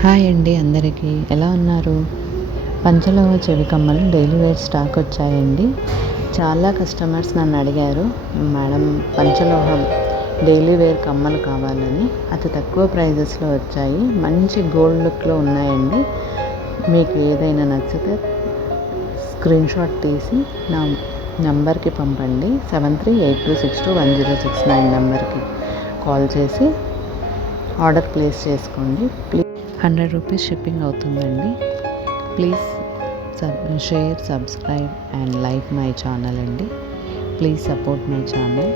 Hi అండి అందరికీ ఎలా ఉన్నారు? పంచలోహ చెవి కమ్మలు డైలీ వేర్ స్టాక్ వచ్చాయండి. చాలా కస్టమర్స్ నన్ను అడిగారు, మేడం పంచలోహం డైలీ వేర్ కమ్మలు కావాలని. అతి తక్కువ ప్రైజెస్లో వచ్చాయి, మంచి గోల్డ్ లుక్లో ఉన్నాయండి. మీకు ఏదైనా నచ్చితే స్క్రీన్ షాట్ తీసి నా నంబర్కి పంపండి. 7382621069 నెంబర్కి కాల్ చేసి ఆర్డర్ ప్లేస్ చేసుకోండి. ప్లీజ్ 100 రూపీస్ షిప్పింగ్ అవుతుందండి. Please share, subscribe and like my channel అండి. Please support my channel.